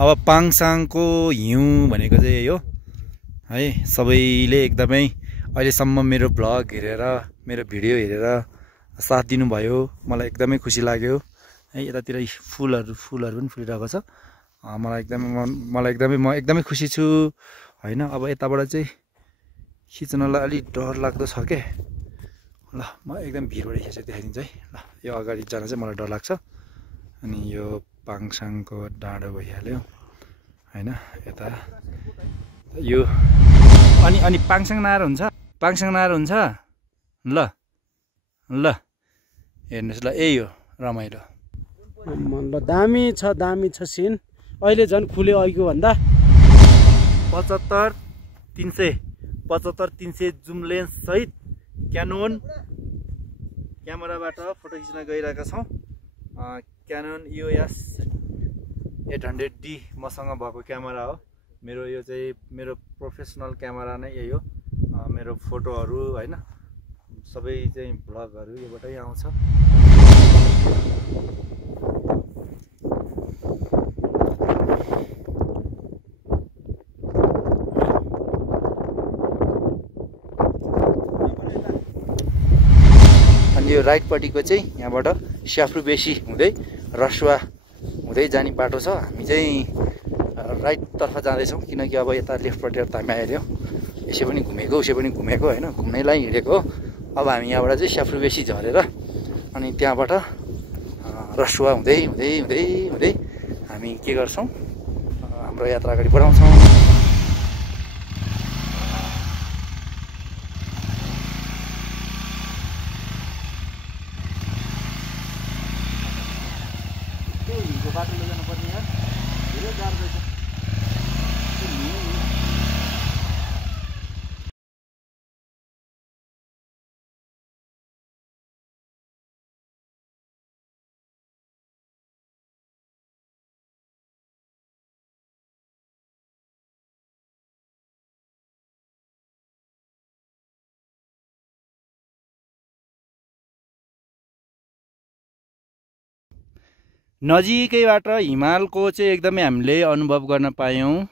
अब पाङसाङको हिउँ भनेको चाहिँ यही हो है। सबैले एकदमै अहिलेसम्म मेरो भ्लग हेरेर मेरो भिडियो हेरेर साथ दिनुभयो, मलाई एकदमै खुसी लाग्यो है। यतातिर फुलहरू पनि फुलिरहेको छ। म एकदमै खुसी छु होइन। अब यताबाट चाहिँ खिच्नलाई अलिक डर लाग्दो छ के। ल म एकदम भिरबाट खिचेर देखाइदिन्छु है। ल यो अगाडि जान चाहिँ मलाई डर लाग्छ। अनि यो पाङसाङको डाँडो भइहाल्यो होइन। यता यो अनि पाङसाङ नआएर हुन्छ, पाङसाङ नआएर हुन्छ। ल ल हेर्नुहोस्, ल यही हो रमाइलो। ल दामी छ सिन। अहिले झन् खुल्यो अघिको भन्दा। 75-300 जुम लेन्स सहित क्यानोन क्यामेराबाट फोटो खिच्न गइरहेका छौँ। क्यानोन EOS 800D मसँग भएको क्यामेरा हो। मेरो यो चाहिँ मेरो प्रोफेसनल क्यामेरा नै यही हो। मेरो फोटोहरू होइन सबै चाहिँ भ्लगहरू योबाटै आउँछ। अनि यो राइटपट्टिको चाहिँ यहाँबाट स्याफ्रुबेसी हुँदै रसुवा हुँदै जाने बाटो छ। हामी चाहिँ राइटतर्फ जाँदैछौँ किनकि अब यता लेफ्टपट्टि त हामी आइहाल्यो। यसै पनि घुमेको उसै पनि घुमेको होइन, घुम्नैलाई हिँडेको हो। अब हामी यहाँबाट चाहिँ स्याफ्रुबेसी झरेर अनि त्यहाँबाट रसुवा हुँदै हुँदै हुँदै हुँदै हामी के गर्छौँ, हाम्रो यात्रा अगाडि बढाउँछौँ। हिलको बाटोले जानुपर्ने यार, धेरै गाह्रो रहेछ। नजिकैबाट हिमालको चाहिँ एकदमै हामीले अनुभव गर्न पायौँ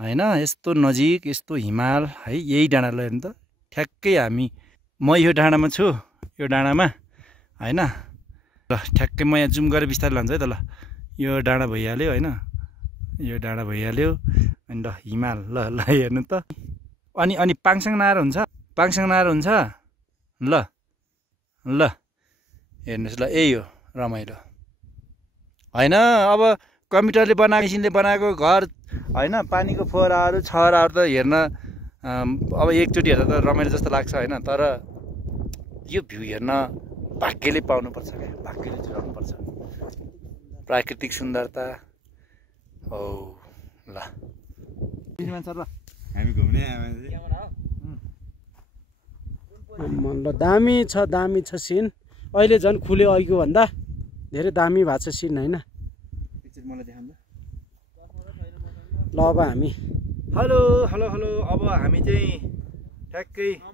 होइन। यस्तो नजिक यस्तो हिमाल है। यही डाँडा हेर्नु त, ठ्याक्कै म यो डाँडामा छु, यो डाँडामा होइन। ल ठ्याक्कै म यहाँ जुम गरेर बिस्तारै लान्छु है त। ल यो डाँडा भइहाल्यो होइन, यो डाँडा भइहाल्यो। अनि ल हिमाल, ल ल हेर्नु त। अनि पाङसाङ नआएर हुन्छ, पाङसाङ नआएर हुन्छ। ल ल हेर्नुहोस्, ल यही हो रमाइलो होइन। अब कम्प्युटरले बनाएको मेसिनले बनाएको घर होइन, पानीको फोहराहरू छहराहरू त हेर्न अब एकचोटि हेर्दा त रमाइलो जस्तो लाग्छ होइन। तर यो भ्यू हेर्न भाग्यले पाउनुपर्छ क्या, भाग्यले जुटाउनुपर्छ। प्राकृतिक सुन्दरता हो। ल हामी घुम्ने ल दामी छ सिन। अहिले झन् खुल्यो अघिको भन्दा। धेरै दामी भएको छ सिन होइन। मलाई देखाउनु। ल अब हामी हेलो हेलो हेलो। अब हामी चाहिँ ठ्याक्कै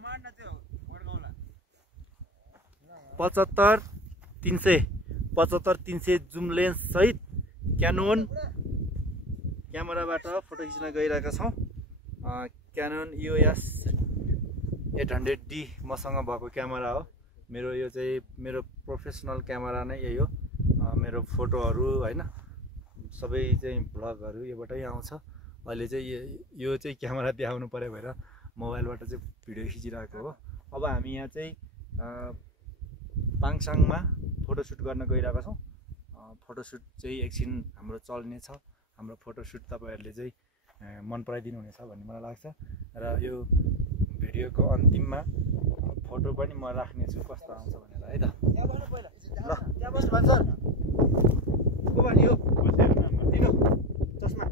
75-300 जुम लेन्स सहित क्यानोन क्यामेराबाट फोटो खिच्न गइरहेका छौँ। क्यानोन EOS 800D मसँग भएको क्यामेरा हो। मेरो यो चाहिँ मेरो प्रोफेसनल क्यामेरा नै यही हो। मेरो फोटोहरू होइन सबै चाहिँ भ्लगहरू योबाटै आउँछ। अहिले चाहिँ यो चाहिँ क्यामेरा देखाउनु पऱ्यो भएर मोबाइलबाट चाहिँ भिडियो खिचिरहेको हो। अब हामी यहाँ चाहिँ पाङसाङमा फोटोसुट गर्न गइरहेका छौँ। फोटोसुट चाहिँ एकछिन हाम्रो चल्नेछ। हाम्रो फोटोसुट तपाईँहरूले चाहिँ मन पराइदिनु हुनेछ भन्ने मलाई लाग्छ। र यो भिडियोको अन्तिममा फोटो पनि म राख्नेछु कस्तो आउँछ भनेर है त। ल को भन्यो दिनु चस्मा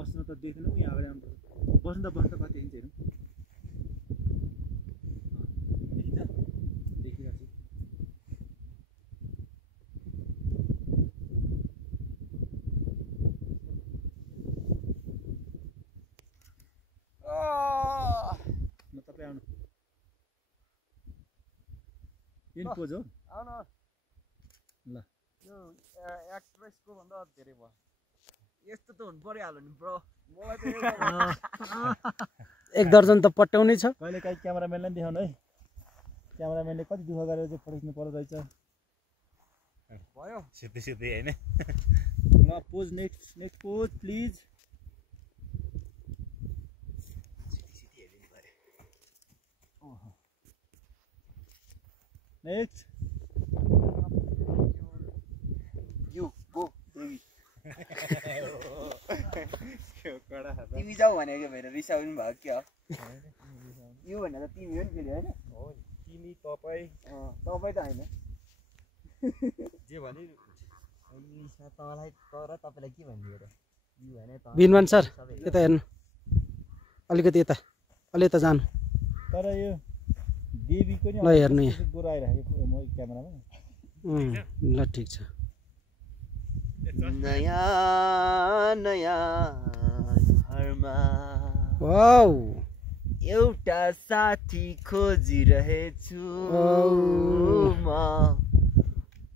बस्न त देख्नु यहाँ अगाडि आउनु बस्न त कति हुन्छ हेर्नु देखिरहेको छु तपाईँ आउनु इन पोज हो आउनु ल यो एक्ट्रेसको भन्दा धेरै भयो यस्तो त हुनु परिहाल्यो नि ब्रो मलाई त एक दर्जन त पट्याउनै छ कहिले काहीँ क्यामेराम्यानलाई देखाउनु है क्यामेराम्यानले कति दुःख गरेर चाहिँ फोटो खिच्नु पर्दो रहेछ भयो सिधै सिधै होइन ल pose next pose please next you go तिमी जाऊ भनेको भएर रिसाउनु भयो क्या यो भनेर त तिमी हो नि फेरि होइन तिमी तपाईँ तपाईँ त होइन जे भने तँलाई तर तपाईँलाई के भनिदियो र यु भने बिनमान सर यता हेर्नु अलिकति यता अलि यता जानु तर यो देवीको नि ल हेर्नु यहाँ गोरो आइरहेको म क्यामेरामा ल ठिक छ नयाँ नयाँ घरमा वाउ एउटा साथी खोजिरहेछु म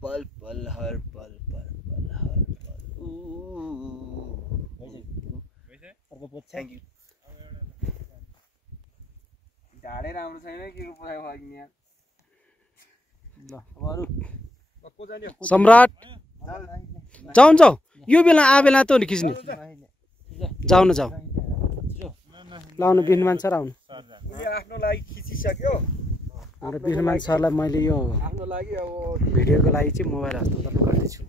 पल पल हर पल पल पल हर पल अर्को पोज थ्याङ्क यू ढाडै राम्रो छैन के पठायो भयो यहाँ ल अब अरू सम्राट जाउँ जाऊ यो बेला आ बेला त नि खिच्ने जाऊ न जाऊ लाउनु बिनमान सर आउनु आफ्नो लागि खिचिसक्यो हाम्रो बिनमान सरलाई मैले यो आफ्नो लागि अब भिडियोको लागि चाहिँ मोबाइल हस्तान्तरण गर्दैछु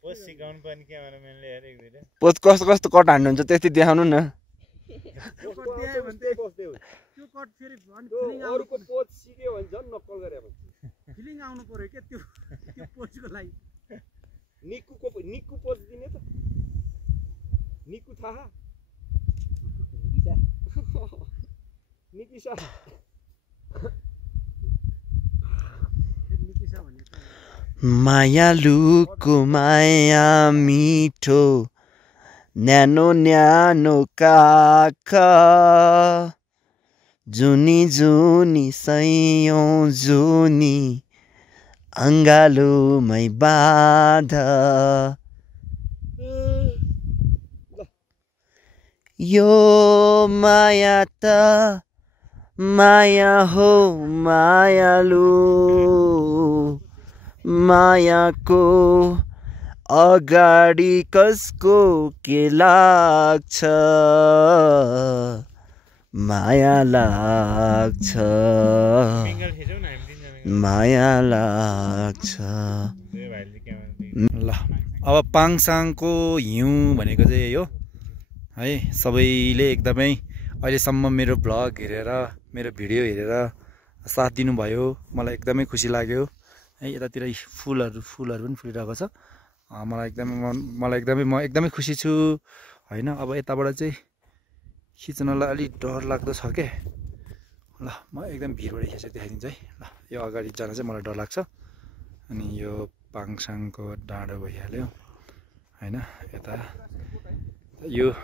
पोज सिकाउनु पर्ने क्यामेराम्यानले हेरेको धेरै पोज कस्तो कस्तो कट हान्नुहुन्छ त्यति देखाउनु न अरूको पोज सिक्यो भने झन् नक्कल गरे फिलिङ आउनु पर्यो क्या त्यो पोजको लागि निक्कु पोज दिने त निक्कु थाहा निकिसा मायालुको माया मिठो न्यानो न्यानो काखा जुनी जुनी सयौँ जुनी अङ्गालोमै बाँध यो माया त माया हो मायालु मायाको अगाडि कसको के लाग्छ माया लाग्छ माया लाग्छ ल अब पाङसाङको हिउँ भनेको चाहिँ यही हो है सबैले एकदमै अहिलेसम्म मेरो भ्लग हेरेर मेरो भिडियो हेरेर साथ दिनुभयो मलाई एकदमै खुसी लाग्यो है यतातिर फुलहरू पनि फुलिरहेको छ म एकदमै खुसी छु होइन अब यताबाट चाहिँ खिच्नलाई अलिक डर लाग्दो छ के ल म एकदम भिरबाट खिचेर देखाइदिन्छु है ल यो अगाडि जान चाहिँ मलाई डर लाग्छ अनि यो पाङसाङको डाँडो भइहाल्यो होइन यता यो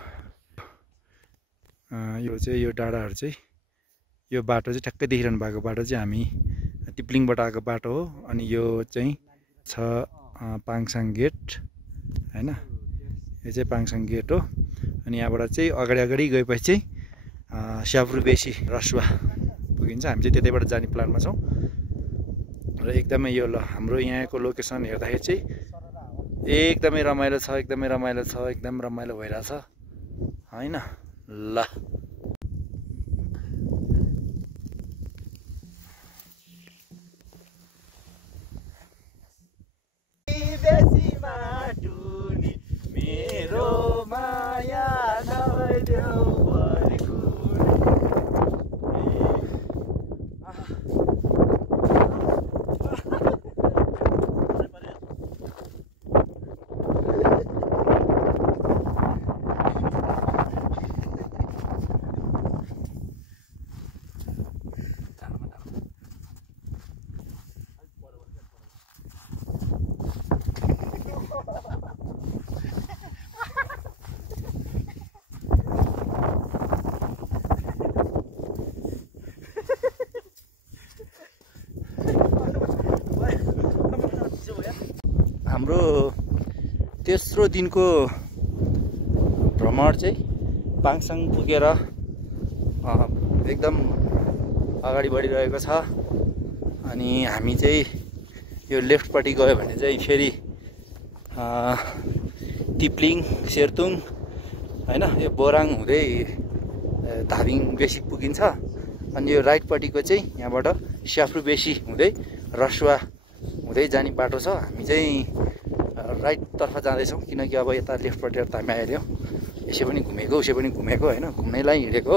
डाँडाहरू चाहिँ यो बाटो चाहिँ ठ्याक्कै देखिरहनु भएको बाटो चाहिँ हामी टिप्लिङबाट आएको बाटो हो अनि यो चाहिँ छ पाङसाङ गेट होइन यो चाहिँ पाङसाङ गेट हो अनि यहाँबाट चाहिँ अगाडि गएपछि चाहिँ स्याब्रुबेसी रसुवा पुगिन्छ हामी चाहिँ त्यतैबाट जाने प्लानमा छौँ र एकदमै यो हाम्रो यहाँको लोकेसन हेर्दाखेरि चाहिँ एकदमै रमाइलो छ एकदम रमाइलो भइरहेछ होइन ल मेरो माया नभइदेऊ हाम्रो तेस्रो दिनको भ्रमण चाहिँ पाङसाङ पुगेर एकदम अगाडि बढिरहेको छ। अनि हामी चाहिँ यो लेफ्टपट्टि गयो भने चाहिँ फेरि टिप्लिङ, सेर्तुङ होइन, यो बोराङ हुँदै धादिङ बेसी पुगिन्छ। अनि यो राइटपट्टिको चाहिँ यहाँबाट स्याफ्रुबेसी हुँदै रसुवा हुँदै जाने बाटो छ। हामी चाहिँ राइटतर्फ जाँदैछौँ किनकि अब यता लेफ्टपट्टि त हामी आइहाल्यौँ, यसै पनि घुमेको उसै पनि घुमेको होइन, घुम्नैलाई हिँडेको।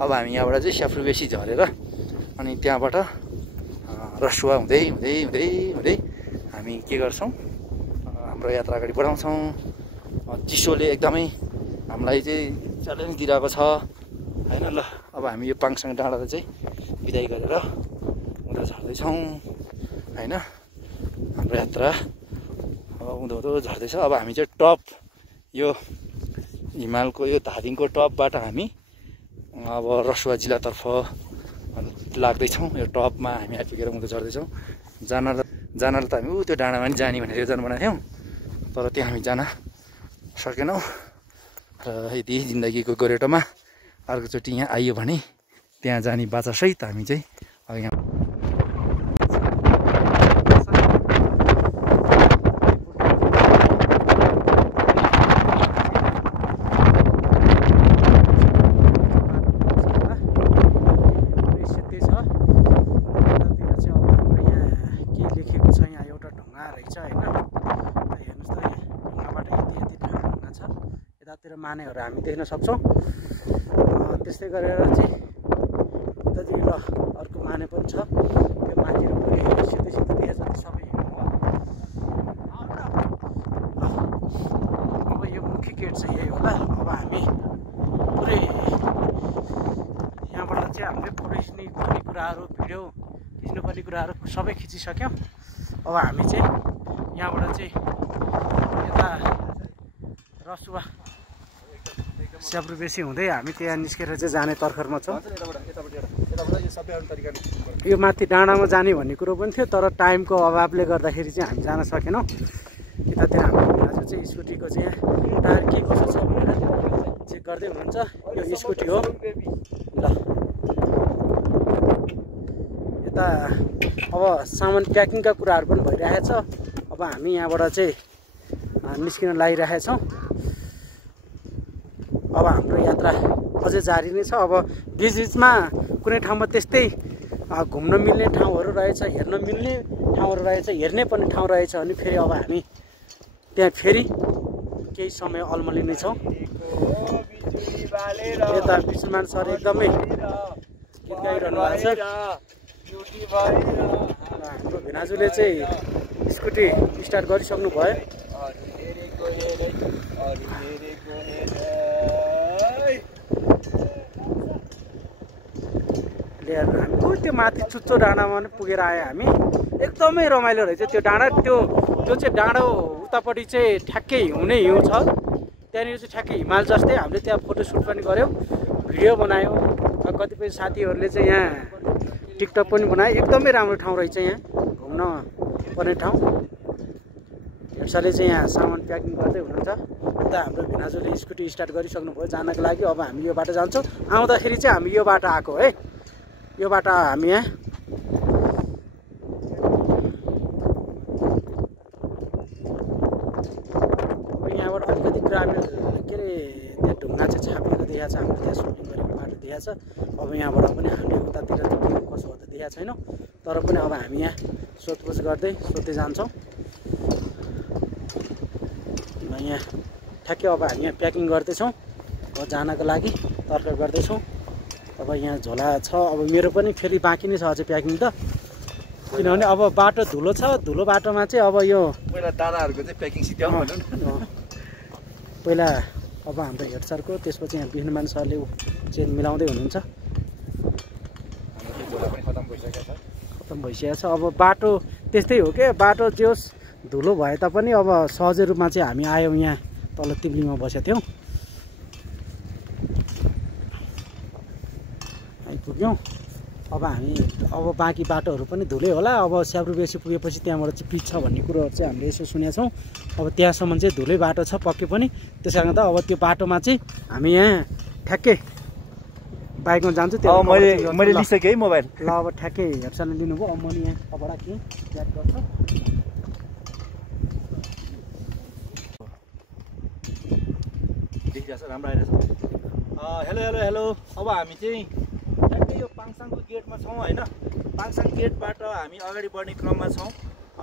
अब हामी यहाँबाट चाहिँ स्याफ्रुबेसी झरेर अनि त्यहाँबाट रसुवा हुँदै हुँदै हुँदै हुँदै हामी के गर्छौँ, हाम्रो यात्रा अगाडि बढाउँछौँ। चिसोले एकदमै हामीलाई चाहिँ च्यालेन्ज दिइरहेको छ होइन। ल अब हामी यो पाङसाङ डाँडा चाहिँ बिदाई गरेर उँधो झर्दैछौँ होइन। हाम्रो यात्रा अब उँधो उँधो झर्दैछ। अब हामी चाहिँ टप यो हिमालको यो धादिङको टपबाट हामी अब रसुवा जिल्लातर्फ लाग्दैछौँ। यो टपमा हामी आइपुगेर उँधो झर्दैछौँ। जान त हामी त्यो डाँडामा पनि जाने भनेर योजना बनाएको थियौँ, तर त्यहाँ हामी जान सकेनौँ। र यदि जिन्दगीको गोरेटोमा अर्कोचोटि यहाँ आइयो भने त्यहाँ जाने बाचासहित हामी चाहिँ अब यहाँ मानेहरू हामी देख्न सक्छौँ। त्यस्तै गरेर चाहिँ उतातिर ल अर्को माने पनि छ, त्यो माथिहरू पुरै सिधै सिधै देखेछ सबै। अब यो मुख्य गेट चाहिँ यही होला। अब हामी पुरै यहाँबाट चाहिँ हामीले फोटो खिच्नुपर्ने कुराहरू, भिडियो खिच्नुपर्ने कुराहरू सबै खिचिसक्यौँ। अब हामी चाहिँ यहाँबाट चाहिँ यता रसुवा स्याफ्रुबेसी हुँदै हामी त्यहाँ निस्केर चाहिँ जाने तर्खरमा छौँ। यो माथि डाँडामा जाने भन्ने कुरो पनि थियो, तर टाइमको अभावले गर्दाखेरि चाहिँ हामी जान सकेनौँ। यतातिर हाम्रो दाजु चाहिँ स्कुटीको चाहिँ यहाँ टायर के कसो छ भनेर चेक गर्दै हुनुहुन्छ। यो स्कुटी हो। ल यता अब सामान प्याकिङका कुराहरू पनि भइरहेछ। अब हामी यहाँबाट चाहिँ निस्किन लागिरहेछौँ। अब हाम्रो यात्रा अझै जारी नै छ। अब बिचबिचमा कुनै ठाउँमा त्यस्तै घुम्न मिल्ने ठाउँहरू रहेछ, हेर्न मिल्ने ठाउँहरू रहेछ, हेर्ने पनि ठाउँ रहेछ भने फेरि अब हामी त्यहाँ फेरि केही समय अल्मलिनेछौँ। यता विष्णुमान सर एकदमै गीत गाइरहनु भएको छ। हाम्रो भिनाजुले चाहिँ स्कुटी स्टार्ट गरिसक्नु भयो। हामी त्यो माथि चुच्चो डाँडामा पनि पुगेर आयो हामी। एकदमै रमाइलो रहेछ त्यो डाँडा। त्यो चाहिँ डाँडो उतापट्टि चाहिँ ठ्याक्कै हिउँ नै हिउँ छ। त्यहाँनिर चाहिँ ठ्याक्कै हिमाल जस्तै। हामीले त्यहाँ फोटोसुट पनि गऱ्यौँ, भिडियो बनायौँ। कतिपय साथीहरूले चाहिँ यहाँ टिकटक पनि बनायो। एकदमै राम्रो ठाउँ रहेछ यहाँ घुम्न पर्ने ठाउँ। हेर्साले चाहिँ यहाँ सामान प्याकिङ गर्दै हुनुहुन्छ। उता हाम्रो भिनाजुले स्कुटी स्टार्ट गरिसक्नु भयो जानको लागि। अब हामी यो बाटो जान्छौँ। आउँदाखेरि चाहिँ हामी यो बाटो आएको है, यो बाटो हामी यहाँ अब यहाँबाट अलिकति ग्रामीण के अरे त्यहाँ ढुङ्गा चाहिँ छापिएको देखाएको छ। हाम्रो त्यहाँ सुटिङ गरेको बाटो देखाएको छ। अब यहाँबाट पनि हामीले उतातिर त के कसो हो त देखाएको छैनौँ, तर पनि अब हामी यहाँ सोधपुछ गर्दै जान्छौँ। यहाँ ठ्याक्कै अब हामी यहाँ प्याकिङ गर्दैछौँ अब जानको लागि तर्क गर्दैछौँ। अब यहाँ झोला छ। अब मेरो पनि फेरि बाँकी नै छ अझै प्याकिङ त, किनभने अब बाटो धुलो छ। धुलो बाटोमा चाहिँ अब यो पहिला दादाहरूको चाहिँ प्याकिङ सिध्याउँ भनौँ न। पहिला अब हाम्रो हेड सरको, त्यसपछि यहाँ विष्णुमान सरले चेन मिलाउँदै हुनुहुन्छ। खतम भइसकेको छ। अब बाटो त्यस्तै हो क्या, बाटो जोस् धुलो भए तापनि अब सहजै रूपमा चाहिँ हामी आयौँ यहाँ तल तिब्लिङमा बसेको थियौँ। आइपुग्यौँ। अब हामी बाँकी बाटोहरू पनि धुलै होला। अब स्याब्रुबेसी पुगेपछि त्यहाँबाट चाहिँ पिच छ भन्ने कुरोहरू चाहिँ हामीले यसो सुनेका छौँ। अब त्यहाँसम्म चाहिँ धुलै बाटो छ पक्कै पनि, त्यस कारण त अब त्यो बाटोमा चाहिँ हामी यहाँ ठ्याक्कै बाइकमा जान्छु। त्यो मैले लिइसकेँ है मोबाइल। ल अब ठ्याक्कै हेप्साले लिनुभयो, अब मैले यहाँ तपाईँबाट के याद गर्छु। देखिरहेछ, राम्रो आइरहेछ। Hello hello hello. अब हामी चाहिँ ठ्याक्कै यो पाङसाङको गेटमा छौँ होइन। पाङसाङ गेटबाट हामी अगाडि बढ्ने क्रममा छौँ।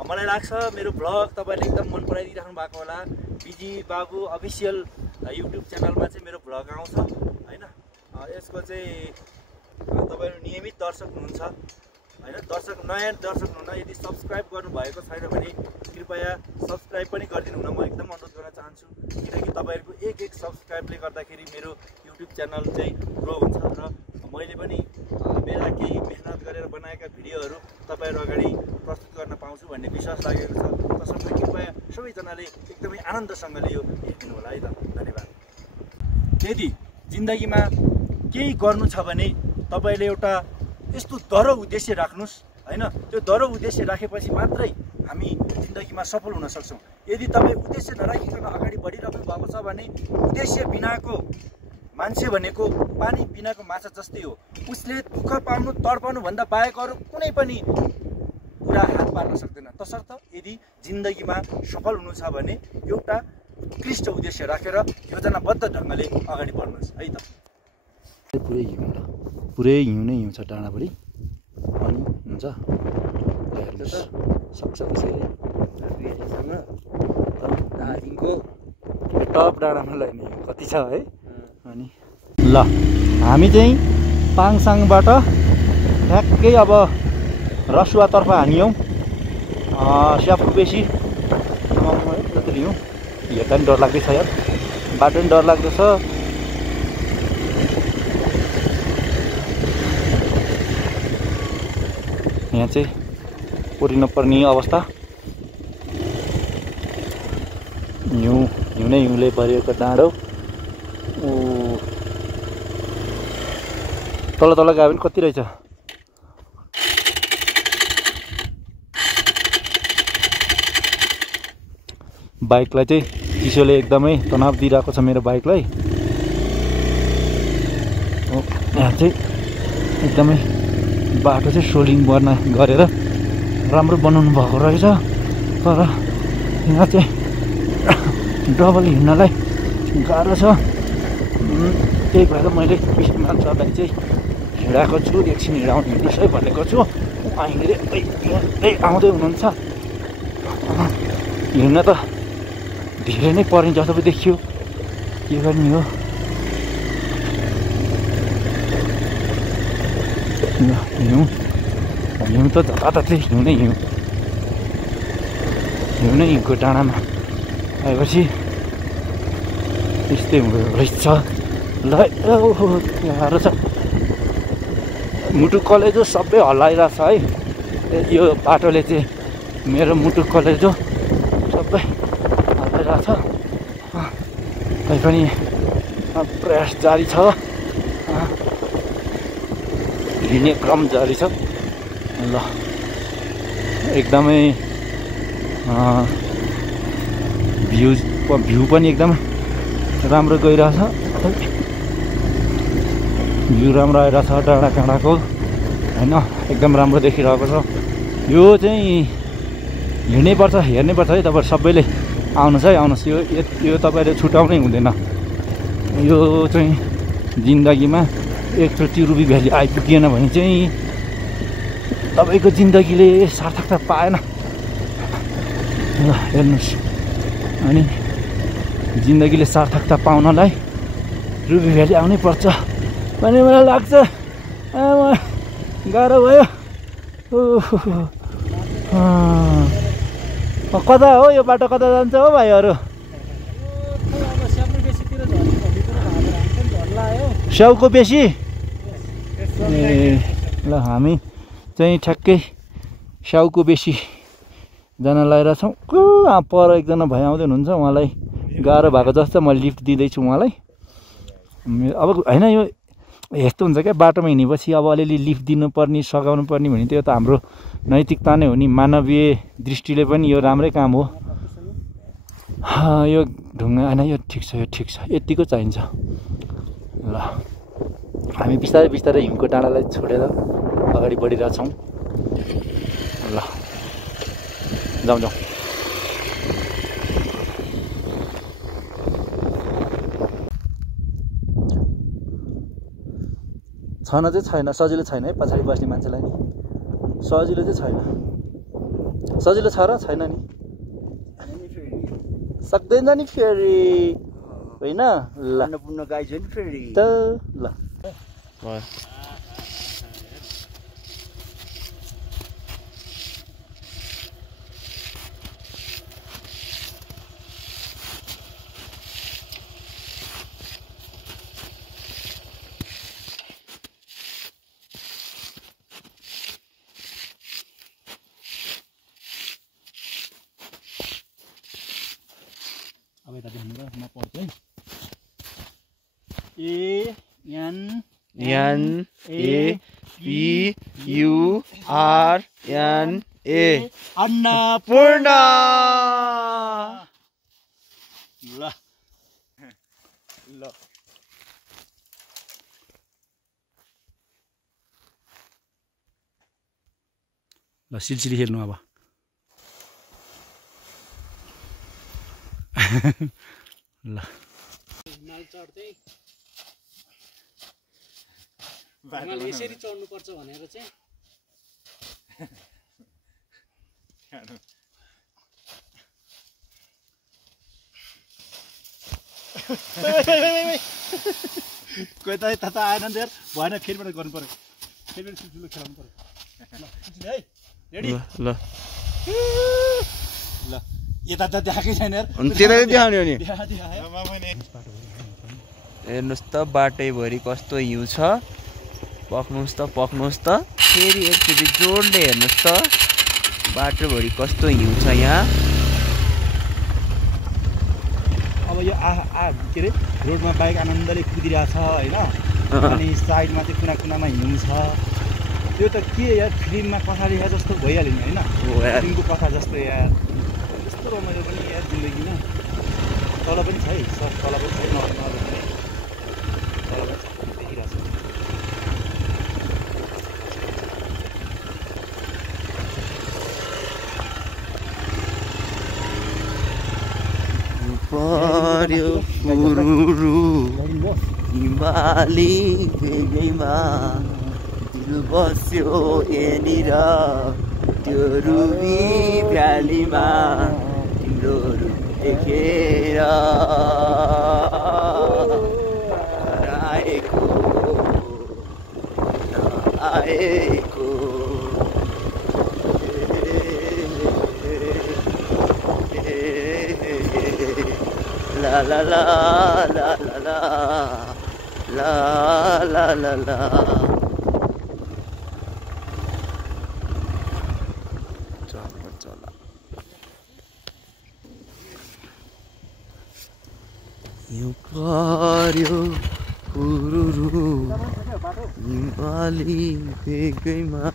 मलाई लाग्छ मेरो भ्लग तपाईँले एकदम मन पराइदिइराख्नु भएको होला। बिजी बाबु अफिसियल युट्युब च्यानलमा चाहिँ मेरो भ्लग आउँछ होइन। यसको चाहिँ तपाईँहरू नियमित दर्शक हुनुहुन्छ होइन। नयाँ दर्शक हुनुहुन्न, यदि सब्सक्राइब गर्नुभएको छैन भने कृपया सब्सक्राइब पनि गरिदिनु हुन म एकदम अनुरोध गर्न चाहन्छु। किनकि तपाईँहरूको एक सब्सक्राइबले गर्दाखेरि मेरो युट्युब च्यानल चाहिँ ग्रो हुन्छ र मैले पनि मेरा केही मेहनत गरेर बनाएका भिडियोहरू तपाईँहरू अगाडि प्रस्तुत गर्न पाउँछु भन्ने विश्वास लागेको छ। तसर्थ कृपया सबैजनाले एकदमै आनन्दसँगले यो हेरिदिनु होला है त। धन्यवाद। यदि जिन्दगीमा केही गर्नु छ भने तपाईँले एउटा यस्तो दह्रो उद्देश्य राख्नुहोस् होइन। त्यो दह्रो उद्देश्य राखेपछि मात्रै हामी जिन्दगीमा सफल हुन सक्छौँ। यदि तपाईँ उद्देश्य नराखिकन अगाडि बढिराख्नु भएको छ भने उद्देश्य बिनाको मान्छे भनेको पानी बिनाको माछा जस्तै हो। उसले दुःख पाउनु तडपाउनुभन्दा बाहेक अरू कुनै पनि कुरा हात पार्न सक्दैन। तसर्थ यदि जिन्दगीमा सफल हुनु छ भने एउटा उत्कृष्ट उद्देश्य राखेर योजनाबद्ध ढङ्गले अगाडि बढ्नुहोस् है त। पुरै हिउँ ल, पुरै हिउँ नै हिउँ छ डाँडाभरि अनि हुन्छ हेर्नुहोस् सक्छ कसैले दार्जिलिङको टप डाँडामा लैने हिउँ कति छ है। अनि ल हामी चाहिँ पाङसाङबाट ठ्याक्कै अब रसुवातर्फ हानियौँ। स्याब्रुबेसी जति लियौँ, हेर्दा पनि डर लाग्दैछ यार, बाटो पनि डर लाग्दो छ। यहाँ चाहिँ पुरिन पर्ने अवस्था, हिउँ नै हिउँले भरिएको डाँडो। तल गयो भने कति रहेछ। बाइकलाई चाहिँ चिसोले एकदमै तनाव दिइरहेको छ मेरो बाइकलाई। यहाँ चाहिँ एकदमै बाटो चाहिँ सोलिङ गरेर राम्रो बनाउनु भएको रहेछ। तर यहाँ चाहिँ डबल हिँड्नलाई गाह्रो छ। त्यही भएर मैले बिचमा चढाइ चाहिँ हिँडाएको छु। एकछिन हिँड्नुहोस् है भनेको छु। अहिले आउँदै हुनुहुन्छ। हिँड्न त धेरै नै पर्ने जस्तो पो देखियो, के गर्ने हो। हिउँ त जताततै हिउँ नै हिउँको डाँडामा आएपछि त्यस्तै हुँदो रहेछ। ल गाह्रो छ। मुटु कलेजो सबै हल्लाइरहेछ है। यो बाटोले चाहिँ मेरो मुटु कलेजो सबै हल्लाइरहेछ। तैपनि प्रयास जारी छ, हिँड्ने क्रम जारी छ। ल एकदमै भ्यू पनि एकदम राम्रो गइरहेछ। भ्यू राम्रो आइरहेछ डाँडा काँडाको होइन, एकदम राम्रो देखिरहेको छ। यो चाहिँ हिँड्नैपर्छ, हेर्नैपर्छ है। तपाईँहरू सबैले आउनुहोस् है, आउनुहोस्। यो तपाईँले छुटाउनै हुँदैन। यो चाहिँ जिन्दगीमा एकचोटि रुबी भ्याली आइपुगेन भने चाहिँ तपाईँको जिन्दगीले सार्थकता पाएन। ल हेर्नुहोस्। अनि जिन्दगीले सार्थकता पाउनलाई रुबी भ्याली आउनै पर्छ भन्ने मलाई लाग्छ। गाह्रो भयो। कता हो यो बाटो, कता जान्छ हो भाइहरू? स्याउको बेसी ए ल हामी चाहिँ ठ्याक्कै स्याउको बेसी जान लगाइरहेछौँ। पर एकजना भाइ आउँदै हुनुहुन्छ, उहाँलाई गाह्रो भएको जस्तो मैले लिफ्ट दिँदैछु उहाँलाई। अब होइन, यो यस्तो हुन्छ क्या बाटोमा हिँडेपछि अब अलिअलि लिफ्ट दिनुपर्ने सघाउनु पर्ने भने त्यो त हाम्रो नैतिकता नै हो नि मानवीय दृष्टिले पनि यो राम्रै काम हो यो ढुङ्गा होइन यो ठिक छ यतिको चाहिन्छ ल हामी बिस्तारै बिस्तारै हिमको डाँडालाई छोडेर अगाडि बढिरहेछौँ ल जाउँ छन चाहिँ छैन सजिलो छैन है पछाडि बस्ने मान्छेलाई नि सजिलो चाहिँ छैन सजिलो छ र छैन नि सक्दैन नि फेरि होइन ल अन्नपूर्ण गाई छ नि फेरि त ल अब यता देख्नु र म पढ्छु है ANAPURNA अन्नपूर्ण ल सिलसिली खेल्नु अब ल यसरी चढ्नु पर्छ भनेर चाहिँ कोही त यता आएन नि यार भएन फेरिबाट गर्नु पर्यो फेरिबाट ठुलो खेलाउनु पर्यो ल है रेडी ल यता त देखाएकै छैन यार त्यतै देखाउने हो नि हेर्नुहोस् त बाटैभरि कस्तो हिउँ छ पक्नुहोस् त फेरि एकचोटि जोडले हेर्नुहोस् त बाटोभरि कस्तो हिउँ छ यहाँ अब यो के अरे रोडमा बाइक आनन्दले कुदिरहेछ होइन अनि साइडमा चाहिँ कुना कुनामा हिउँ छ त्यो त के यार फिल्ममा कथा लेखा जस्तो भइहाल्यो नि होइन फिल्मको कथा जस्तो यार यस्तो रमाइलो पनि यार जिन्दगीमा तल पनि छ है सर तल पनि छ नर्मल तल पनि छ देखिरहेछ पर्यो फुरुरु हिमाली भेगैमा दिल बस्यो यहाँनिर त्यो रुबी भ्यालीमा तिम्रो रूप देखेर आएको la la la la la la la la la la चला यो पर्यो फुरुरु हिमाली भेगैमा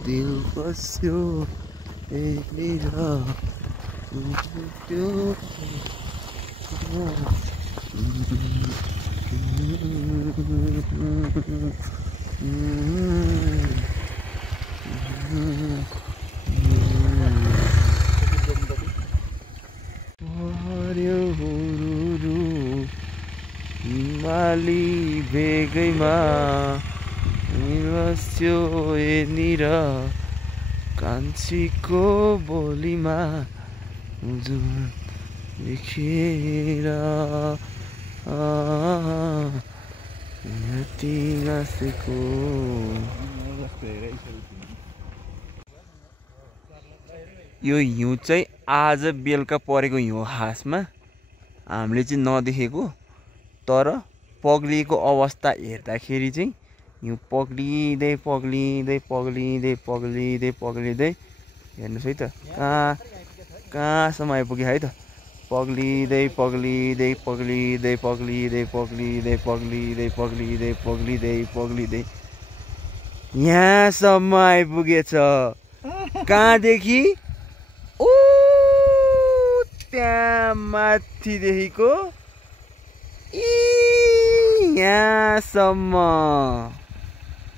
दिल बस्यो एकनिर त्यो हिमाली भेगैमा बस्यो यहाँनिर कान्छीको बोलीमा देखेर गाँसेको यो हिउँ चाहिँ आज बेलुका परेको हिउँ खासमा हामीले चाहिँ नदेखेको तर पग्लिएको अवस्था हेर्दाखेरि चाहिँ हिउँ पग्लिँदै हेर्नुहोस् है त कहाँसम्म आइपुग्यो है त पग्लिँदै पग्लिँदै पग्लिँदै पग्लिँदै पग्लिँदै पग्लिँदै पग्लिँदै पग्लिँदै पग्लिँदै यहाँसम्म आइपुगेछ। कहाँदेखि? ओ त्यहाँ माथिदेखिको यहाँसम्म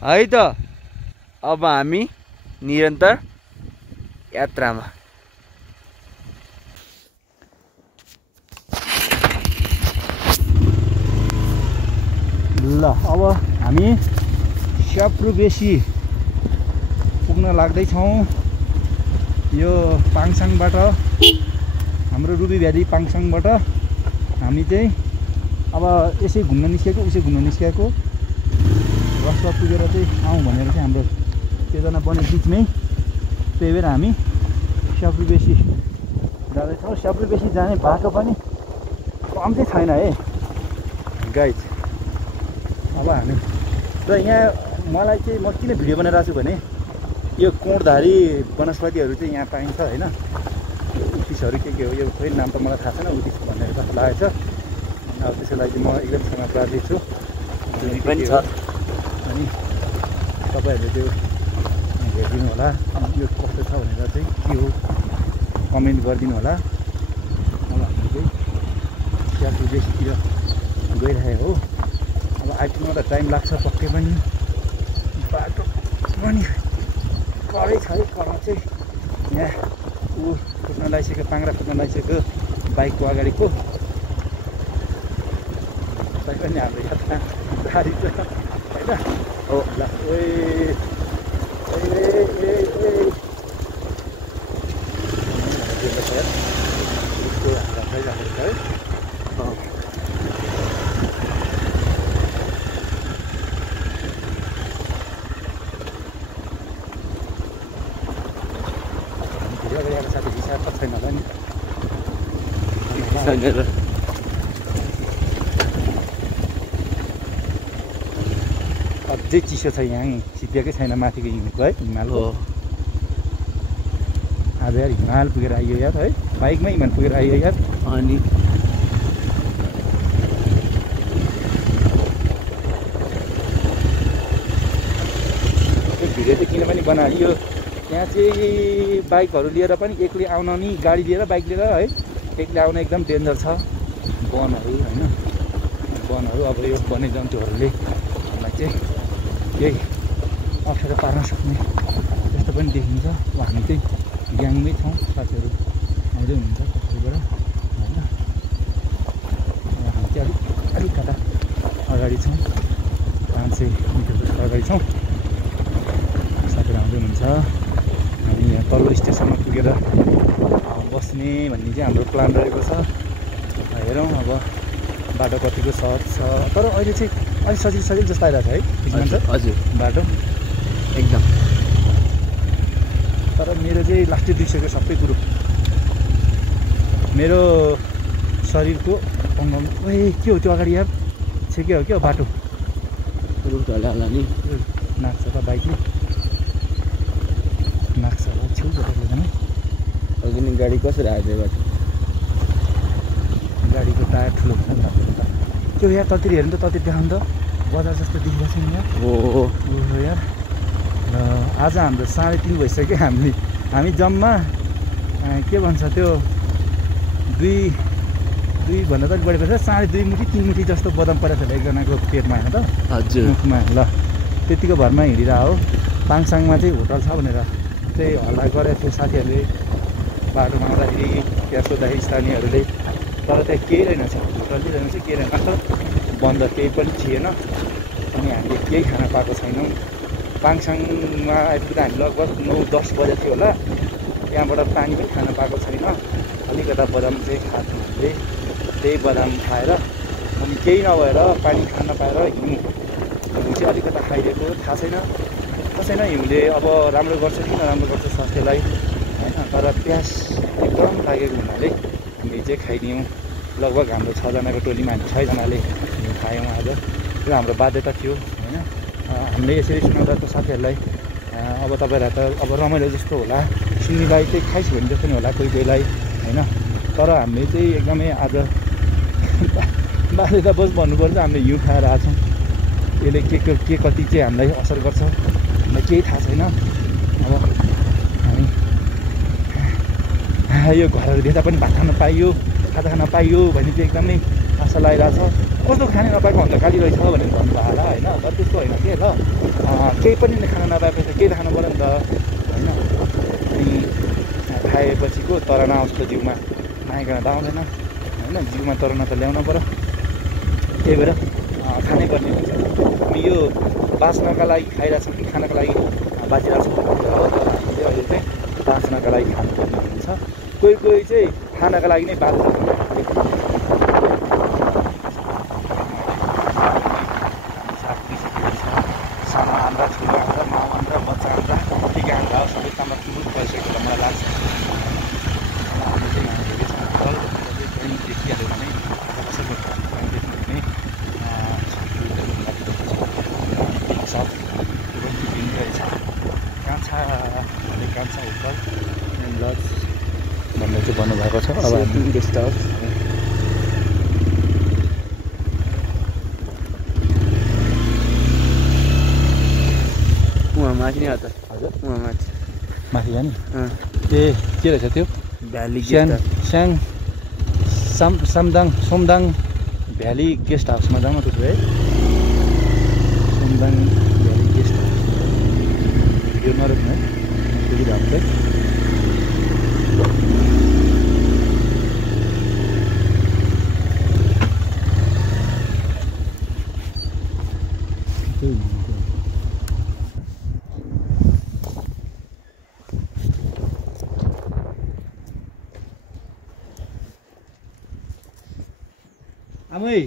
है त। अब हामी निरन्तर यात्रामा। ल अब हामी स्याप्रुबेसी पुग्न लाग्दैछौँ। यो पाङसाङबाट, हाम्रो रुबी भ्याली पाङसाङबाट हामी चाहिँ अब यसै घुम्न निस्केको उसै घुम्न निस्केको रसवा पुगेर चाहिँ आउँ भनेर चाहिँ हाम्रो योजना बने बिचमै। त्यही भएर हामी स्याप्रुबेसी जाँदैछौँ। स्याप्रुबेसी जाने बाटो पनि कम्ती छैन है गाइज। अब हामी र यहाँ मलाई चाहिँ म किन भिडियो बनाइरहेको छु भने यो कोणधारी वनस्पतिहरू चाहिँ यहाँ पाइन्छ होइन। उतिसहरू के हो यो खोइ नाम त मलाई थाहा छैन, उतिस भनेर जस्तो लागेको छ। अब त्यसको लागि म एकदम क्षमाप्रार्थी छु। पनि छ अनि तपाईँहरूले त्यो हेरिदिनु होला यो कस्तो छ भनेर चाहिँ के हो कमेन्ट गरिदिनु होला। अब हामी चाहिँ स्याप्रुबेसीतिर गइरहेको हो। अब आइपुग्न त टाइम लाग्छ पक्कै पनि। बाटो पनि कडै छ है। कडमा चाहिँ यहाँ फुट्न लगाइसक्यो, पाङ्रा फुट्न लगाइसक्यो बाइकको अगाडिको। तै पनि हाम्रो यात्रा गाडी छ होइन। हो ल साथी विचार त छैन होला नि। अझै चिसो छ यहाँ, सिद्धिएकै छैन माथिको हिउँको है हिमालको। आज यार हिमाल पुगेर आइयो यार है, बाइकमै हिमाल पुगेर आइयो यार। अनि भिडियो चाहिँ किन पनि बनाइयो, यहाँ चाहिँ बाइकहरू लिएर पनि एक्लै आउन नि, गाडी लिएर बाइक लिएर है एक्लै आउन एकदम डेन्जर छ। वनहरू होइन, वनहरू अब यो वन्यजन्तुहरूले हामीलाई चाहिँ केही अप्ठ्यारो पार्न सक्ने जस्तो पनि देखिन्छ। अब हामी चाहिँ ग्याङमै छौँ, साथीहरू आउँदै हुनुहुन्छ पछाडिबाट होइन। हामी चाहिँ अलिक कता अगाडि छौँ, 500 मिटर जस्तो अगाडि छौँ। साथीहरू आउँदै हुनुहुन्छ। हामी यहाँ तल्लो स्टेसनमा पुगेर बस्ने भन्ने चाहिँ हाम्रो प्लान रहेको छ। हेरौँ अब बाटो कतिको सहज छ, तर अहिले चाहिँ अलिक सजिलो जस्तो आइरहेको छ है हजुर बाटो एकदम। तर मेरो चाहिँ लास्टै दुइसक्यो सबै कुरो। मेरो शरीरको अङ्गमा के हो त्यो अगाडि यार छेके हो क्या बाटो होला नि। नाच्छ त बाइकले, नाच्छ होला छेउ जताले जाने। अघि नि गाडी कसरी आयो त्यो बाटो? गाडीको टायर ठुलो हुन्छ नि त त्यो यहाँ ततिर हेर्नु त, ततिर देखाउनु त बजार जस्तो देखिरहेको छ नि यार। हो यार र आज हाम्रो 3:30 भइसक्यो। हामी जम्मा के भन्छ त्यो दुई भन्दा त बढी पर्छ, 2.5 मुठी 3 मुठी जस्तो बदाम परेको छ एकजनाको पेटमा होइन त हजुर मुखमा। ल त्यतिको भरमा हिँडिरहेको हो। पाङसाङमा चाहिँ होटल छ भनेर चाहिँ हल्ला गरेको थियो साथीहरूले बाटोमा आउँदाखेरि, त्यहाँ सोद्धाखेरि स्थानीयहरूले। तर त्यहाँ केही रहेनछ, होटलै रहेनछ, केही रहेन, बन्द केही पनि थिएन। अनि हामीले केही खान पाएको छैनौँ। पाङसाङमा आइपुग्दा हामी लगभग 9-10 बजे थियो होला। त्यहाँबाट पानी पनि खान पाएको छैन। अलिकता बदाम चाहिँ खाएको हामीले, त्यही बदाम खाएर अनि केही नभएर पानी खान नपाएर हिउँ चाहिँ अलिकता खाइदिएको थाहा छैन कसैन। हिउँले अब राम्रो गर्छ कि नराम्रो गर्छ स्वास्थ्यलाई होइन, तर प्यास एकदम लागेको हुनाले हामीले चाहिँ खाइदियौँ। लगभग हाम्रो 6जनाको टोलीमा हामी 6जनाले हिउँ खायौँ आज। त्यो हाम्रो बाध्यता थियो होइन। हामीले यसरी सुनाउँदा त साथीहरूलाई अब तपाईँहरूलाई त अब रमाइलो जस्तो होला, सुन्नेलाई चाहिँ खाइस भने जस्तो नि होला कोही कोहीलाई होइन। तर हामीले चाहिँ एकदमै आज बाध्यता बस भन्नुपर्छ हामीले हिउँ खाएर आएको छौँ। यसले के कति चाहिँ हामीलाई असर गर्छ हामीलाई केही थाहा छैन। अब हामी यो घरहरू देख्दा पनि भात खान पाइयो खाजा खान पाइयो भने चाहिँ एकदमै आशा लागिरहेछ। कस्तो खाने नपाएको भन्दा गाली रहेछ भनेर भन्नुभयो होला होइन, तर त्यस्तो होइन के ल, केही पनि खान नपाएपछि केही त खानु पऱ्यो नि त होइन। अनि खाएपछिको तराना आउँछ त जिउमा, नआइकन त आउँदैन होइन, जिउमा तराना त ल्याउनु पऱ्यो। त्यही भएर खानै पर्ने हुन्छ। हामी यो बाँच्नका लागि खाइरहेछौँ कि खानको लागि बाँचिरहेछौँ हो, तर हामी चाहिँ अहिले चाहिँ बाँच्नका लागि खानुपर्ने हुन्छ। कोही कोही चाहिँ खानका लागि नै बाँच्छ। सामान र ठुलो र माउन र बच्चा र टिका हाल्दा सबै काम ठुलो भइसकेको मलाई लाग्छ। देखिहाल्यो भने कसैको देख्नु भने सब दिइरहेछ। कान्छा होटल एन्ड लज भन्ने चाहिँ भन्नुभएको छ। अब हामी गेस्ट हाउस माथि नै हजुर माथि जाने ए के रहेछ त्यो भ्याली सोमदाङ भ्याली गेस्ट हाउसमा जाउँ न त्यसो है। सोमदाङ भ्याली गेस्ट हाउस यो नरोक्नु है, सुविधा हुन्छ। आमै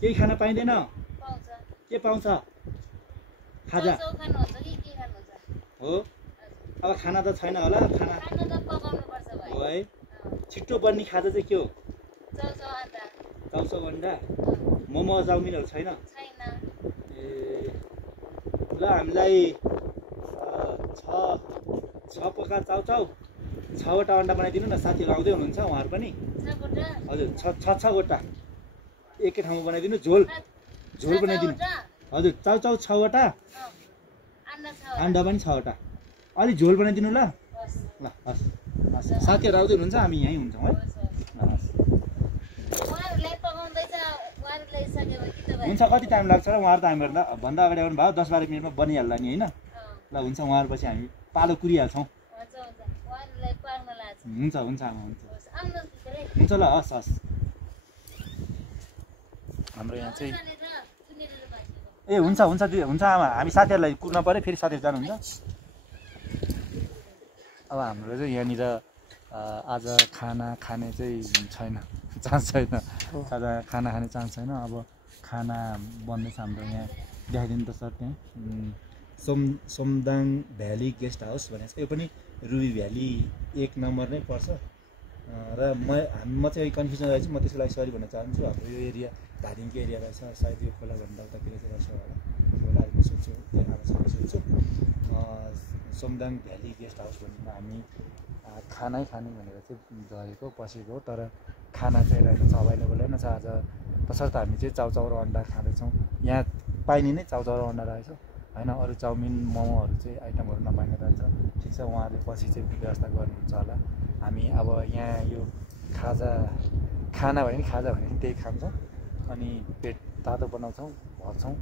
केही खान पाइँदैन? के पाउँछ? खाजा हो। अब खाना त छैन होला, खाना हो है। छिट्टो बन्ने खाजा चाहिँ के हो? चाउचाउ अन्डा, मोमो चाउमिनहरू छैन? ए ल हामीलाई 6 पका चाउचाउ 6वटा अन्डा बनाइदिनु न। साथीहरू आउँदै हुनुहुन्छ उहाँहरू पनि? हजुर 6वटा एकै ठाउँमा बनाइदिनु। झोल बनाइदिनु हजुर। चाउचाउ 6वटा, अन्डा पनि 6वटा, अलिक झोल बनाइदिनु ल। ल हस् हस्, साथीहरू आउँदै हुनुहुन्छ, हामी यहीँ हुन्छौँ है। हुन्छ, कति टाइम लाग्छ र? उहाँहरू त हामीहरू भन्दा अगाडि आउनु भयो, 10-12 मिनटमा बनिहाल्ला नि होइन। ल हुन्छ, उहाँहरू पछि हामी पालो कुरिहाल्छौँ। हुन्छ हुन्छ आमा, हुन्छ ल हस् हस्। हाम्रो यहाँ चाहिँ ए हुन्छ आमा, हामी साथीहरूलाई कुर्न पऱ्यो, फेरि साथीहरू जानुहुन्छ। अब हाम्रो चाहिँ यहाँनिर आज खाना खाने चाहिँ छैन, चान्स छैन। खाना खाने चान्स छैन। अब खाना बन्दैछ हाम्रो यहाँ, देखाइदिनु त सर। त्यहाँ सोमदाङ भ्याली गेस्ट हाउस भनेको छ। यो पनि रुबी भ्याली 1 नम्बर नै पर्छ। र म चाहिँ कन्फ्युजन रहेछ, म त्यसको लागि सरी भन्न चाहन्छु। हाम्रो यो एरिया धादिङको एरिया रहेछ, सायद यो खोला भन्दा उतातिर चाहिँ रहेछ होला। होला म सोध्छु, सोध्छु। सोमदाङ भ्याली गेस्ट हाउस भन्ने हामी खानै खाने भनेर चाहिँ गएको पसेको, तर खाना चाहिँ रहेन, अभाइलेबल रहेन छ आज। तसर्थ हामी चाहिँ चाउचाउ र अन्डा खाँदैछौँ। यहाँ पाइने नै चाउचाउ र अन्डा रहेछ होइन, अरू चाउमिन मोमोहरू चाहिँ आइटमहरू नपाइने रहेछ। ठिक छ, उहाँहरूले पछि चाहिँ व्यवस्था गर्नुहुन्छ होला। हामी अब यहाँ यो खाना भने नि खाजा भने नि त्यही खान्छौँ, अनि पेट तातो बनाउँछौँ, भर्छौँ,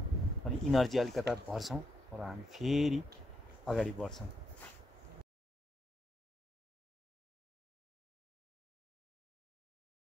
अनि इनर्जी अलिकता भर्छौँ र हामी फेरि अगाडि बढ्छौँ।